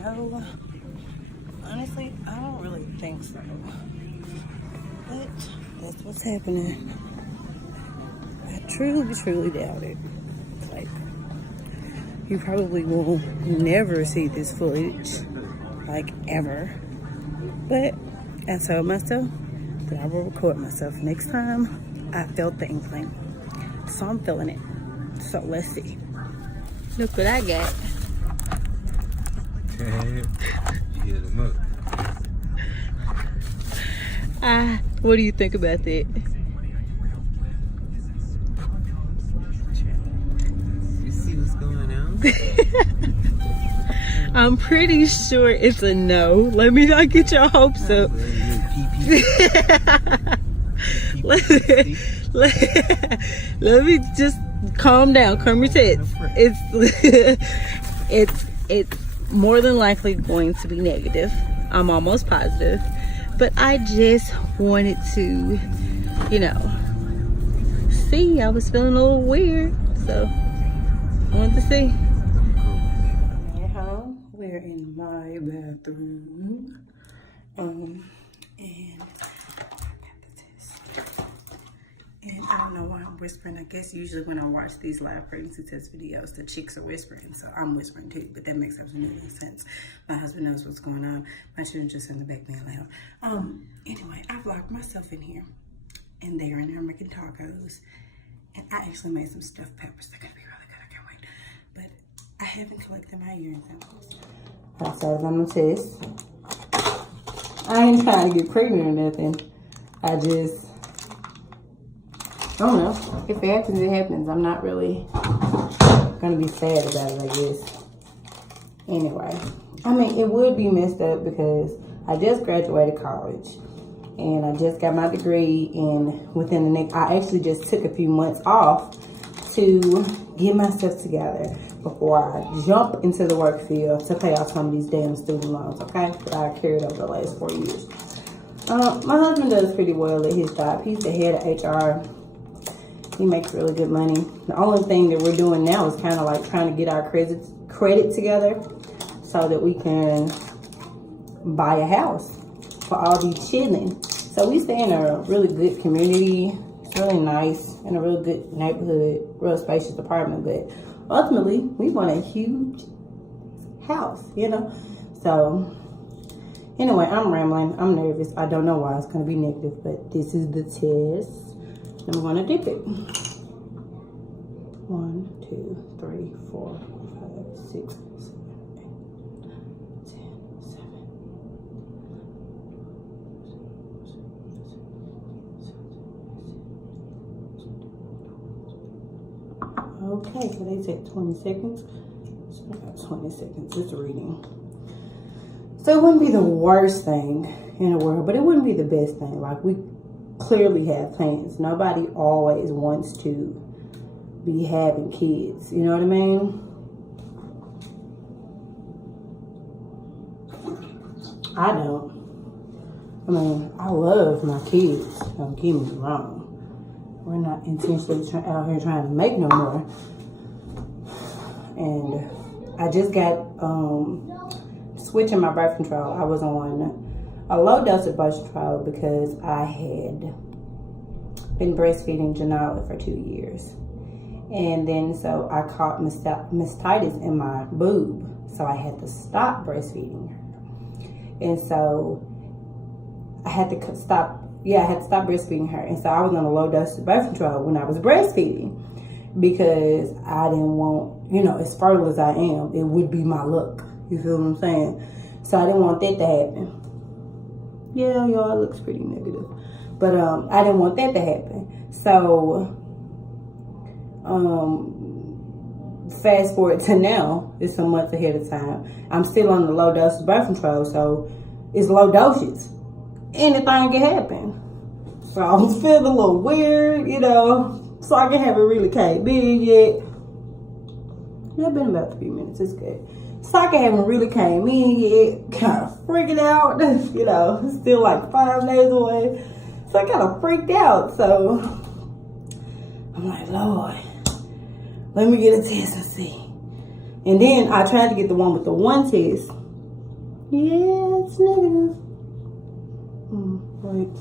No. Honestly, I don't really think so. But that's what's happening. I truly doubt it. Like, you probably will never see this footage, like, ever. But I told myself that I will record myself next time I felt the inkling. So I'm feeling it. So let's see. Look what I got. You hit him up. What do you think about that? You see what's going on? I'm pretty sure it's a no. Let me not get your hopes up. Let me just calm down. Calm your tits. It's more than likely going to be negative. I'm almost positive. But I just wanted to, see. I was feeling a little weird. So I wanted to see. At home, we're in my bathroom. And I don't know why I'm whispering. I guess usually when I watch these live pregnancy test videos, the chicks are whispering, so I'm whispering too, but that makes absolutely no sense. My husband knows what's going on. My children just in the back being loud. Anyway, I've locked myself in here, and they're in there making tacos, and I actually made some stuffed peppers. They're gonna be really good. I can't wait. But I haven't collected my urine samples. I started on the test. I ain't trying to get pregnant or nothing. I don't know. If it happens, it happens. I'm not really gonna be sad about it, I guess. Anyway, I mean, it would be messed up because I just graduated college and I just got my degree, and within the next, I actually just took a few months off to get myself together before I jump into the work field to pay off some of these damn student loans, okay? That I carried over the last 4 years. My husband does pretty well at his job. He's the head of HR. He makes really good money. The only thing that we're doing now is kind of like trying to get our credit together so that we can buy a house for all these children. So we stay in a really good community. It's really nice, in a real good neighborhood, real spacious apartment. But ultimately, we want a huge house, So anyway, I'm rambling. I'm nervous. I don't know why it's going to be negative, but this is the test. I'm going to dip it. 1, 2, 3, 4, 5, 6, 7, 8, 10, 7. Okay, so they said 20 seconds. So I got 20 seconds. It's reading. So it wouldn't be the worst thing in the world, but it wouldn't be the best thing. Like, we clearly have plans. Nobody always wants to be having kids. You know what I mean? I don't. I mean, I love my kids. Don't get me wrong. We're not intentionally out here trying to make no more. And I just got switching my birth control. I was on a low dose of birth control because I had been breastfeeding Janala for 2 years. And then so I caught mastitis in my boob. So I had to stop breastfeeding her. And so I had to stop breastfeeding her. And so I was on a low dose of birth control when I was breastfeeding because I didn't want, as fertile as I am, it would be my luck. You feel what I'm saying? So I didn't want that to happen. Yeah, y'all, it looks pretty negative. But I didn't want that to happen. So fast forward to now, it's some months ahead of time. I'm still on the low dose of birth control, so it's low doses. Anything can happen. So I was feeling a little weird, so I haven't really came in yet. It's been about 3 minutes, it's good. Soccer haven't really came in yet. Kind of freaking out. It's still like 5 days away. So I kind of freaked out. So I'm like, Lord, let me get a test and see. And then I tried to get the one with the one test. Yeah, it's negative. Wait.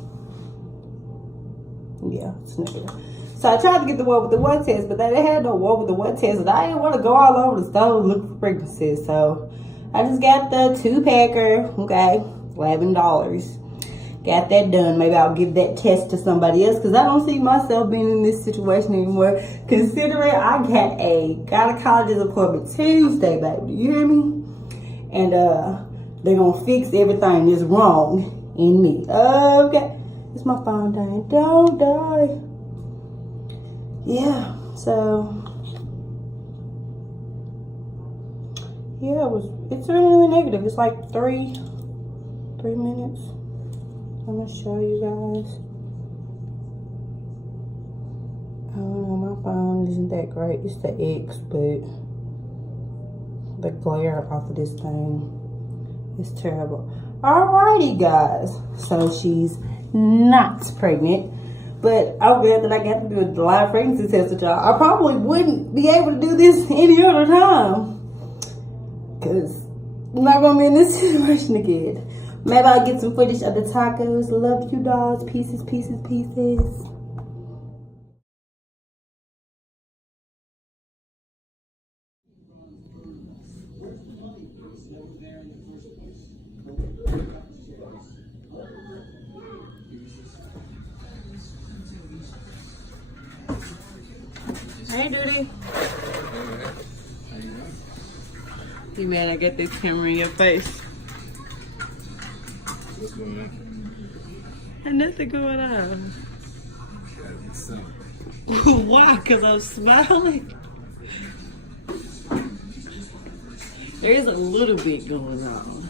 Yeah, it's negative. So I tried to get the one with the one test, but they had no one with the one test, and I didn't want to go all over the store looking for pregnancies. So I just got the 2-packer, okay, $11. Got that done. Maybe I'll give that test to somebody else because I don't see myself being in this situation anymore. Considering I got a gynecologist appointment Tuesday, baby. Do you hear me? And they're gonna fix everything that's wrong in me. Okay. It's my phone dying. Don't die. Yeah, so yeah, it's really negative. It's like 3 minutes. I'm gonna show you guys. I don't know, my phone isn't that great. It's the X, but the glare off of this thing is terrible. Alrighty, guys. So she's not pregnant, but I'm glad that I got to do a live pregnancy test with y'all. I probably wouldn't be able to do this any other time because I'm not gonna be in this situation again. Maybe I'll get some footage of the tacos. Love you, dolls. Pieces, pieces, pieces. Hey, Duty. You mad I got this camera in your face? What's going on? Ain't nothing going on. Gotta be something. Why? Because I'm smiling? There's a little bit going on.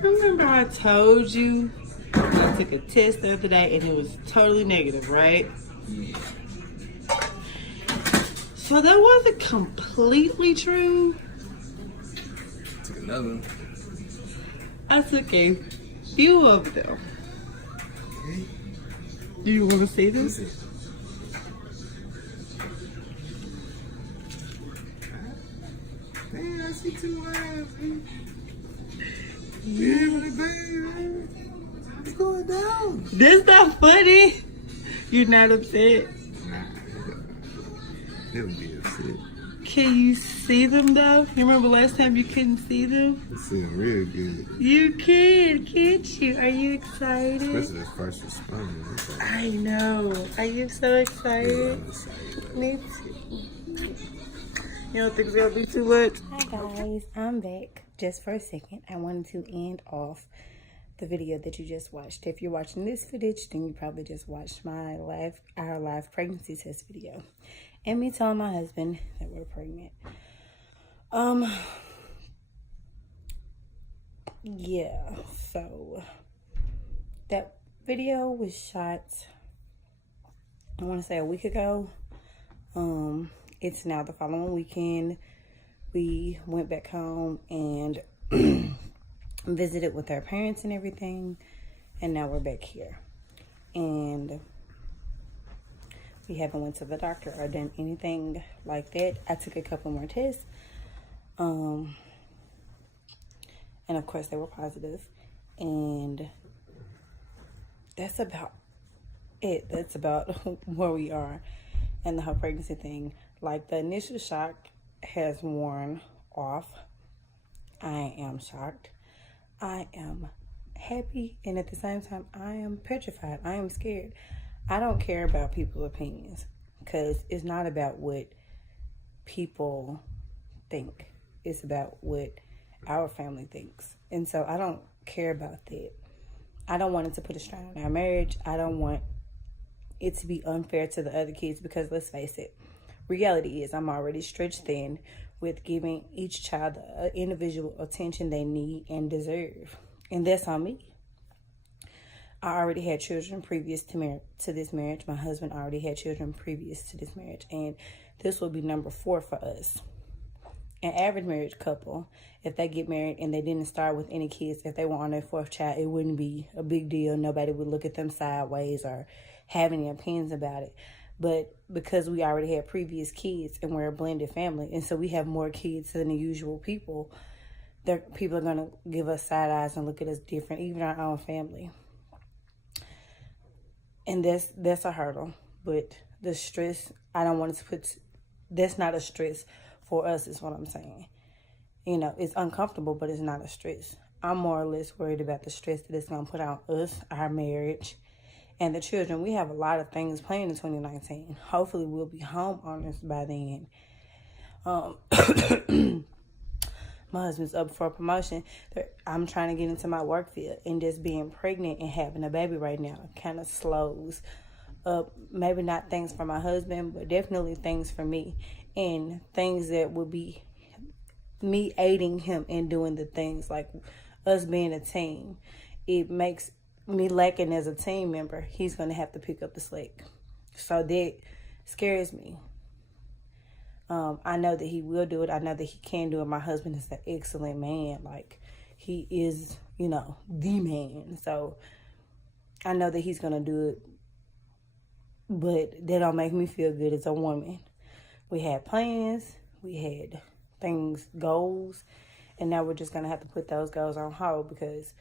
Remember I told you I took a test the other day and it was totally negative, right? Yeah. So that wasn't completely true. Took another one. I took a few of them. Okay. Do you want to see Let's this? see. Man, I see 2 eyes, man. Yeah, man. What's going down? This not funny. You're not upset? Nah. Never be upset. Can you see them though? You remember last time you couldn't see them? It seems real good. You can, can't you? Are you excited? Especially as first responder. I know. Are you so excited? Yeah, I'm excited. Me too. You don't think it's gonna be too much? Hi guys, I'm back. Just for a second, I wanted to end off the video that you just watched. If you're watching this footage, then you probably just watched our live pregnancy test video. And me telling my husband that we're pregnant. Yeah, so that video was shot, I want to say a week ago. It's now the following weekend. We went back home and visited with our parents and everything, and now we're back here. And we haven't went to the doctor or done anything like that. I took a couple more tests, and of course they were positive, and that's about it. That's about where we are and the whole pregnancy thing. Like, the initial shock has worn off. I am shocked. I am happy, and at the same time I am petrified. I am scared. I don't care about people's opinions because it's not about what people think. It's about what our family thinks. And so I don't care about that. I don't want it to put a strain on our marriage. I don't want it to be unfair to the other kids because, let's face it, reality is I'm already stretched thin with giving each child the individual attention they need and deserve. And that's on me. I already had children previous to this marriage. My husband already had children previous to this marriage. And this will be number 4 for us. An average marriage couple, if they get married and they didn't start with any kids, if they were on their 4th child, it wouldn't be a big deal. Nobody would look at them sideways or have any opinions about it. But because we already had previous kids and we're a blended family, and so we have more kids than the usual people, people are gonna give us side eyes and look at us different, even our own family. And that's a hurdle. But the stress, I don't want to put. That's not a stress for us, is what I'm saying. You know, it's uncomfortable, but it's not a stress. I'm more or less worried about the stress that it's gonna put on us, our marriage, and the children. We have a lot of things planned in 2019. Hopefully, we'll be homeowners by then. My husband's up for a promotion. I'm trying to get into my work field, and just being pregnant and having a baby right now kind of slows up. Maybe not things for my husband, but definitely things for me, and things that would be me aiding him in doing the things, like us being a team. It makes me lacking as a team member. He's going to have to pick up the slack. So that scares me. I know that he will do it. I know that he can do it. My husband is an excellent man. Like, he is, you know, the man. So I know that he's going to do it. But that don't make me feel good as a woman. We had plans. We had things, goals. And now we're just going to have to put those goals on hold because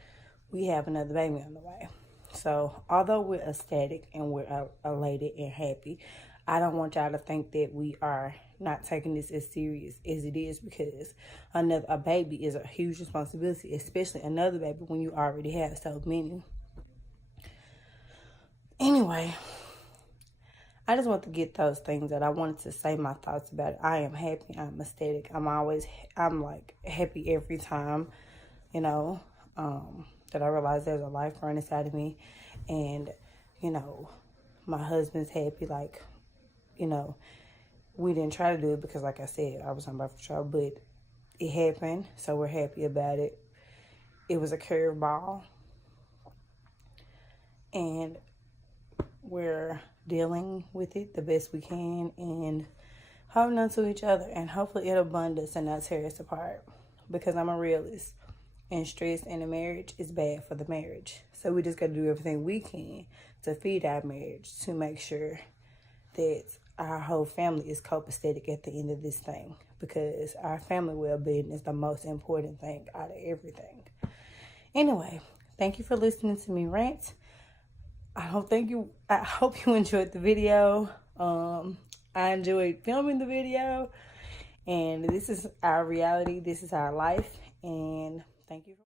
we have another baby on the way. So although we're ecstatic and we're elated and happy, I don't want y'all to think that we are not taking this as serious as it is, because a baby is a huge responsibility, especially another baby when you already have so many. Anyway, I just want to get those things that I wanted to say, my thoughts about it. I am happy. I'm ecstatic. I'm like happy every time, you know, that I realize there's a life running inside of me. And, you know, my husband's happy. Like, you know, we didn't try to do it because, like I said, I was on birth control, but it happened. So we're happy about it. It was a curveball. And we're dealing with it the best we can and holding on to each other, and hopefully it'll bond us and not tear us apart, because I'm a realist, and stress in a marriage is bad for the marriage. So we just got to do everything we can to feed our marriage, to make sure that our whole family is copacetic at the end of this thing, because our family well-being is the most important thing out of everything. Anyway, thank you for listening to me rant. I hope you enjoyed the video. I enjoyed filming the video, and this is our reality. This is our life, and thank you.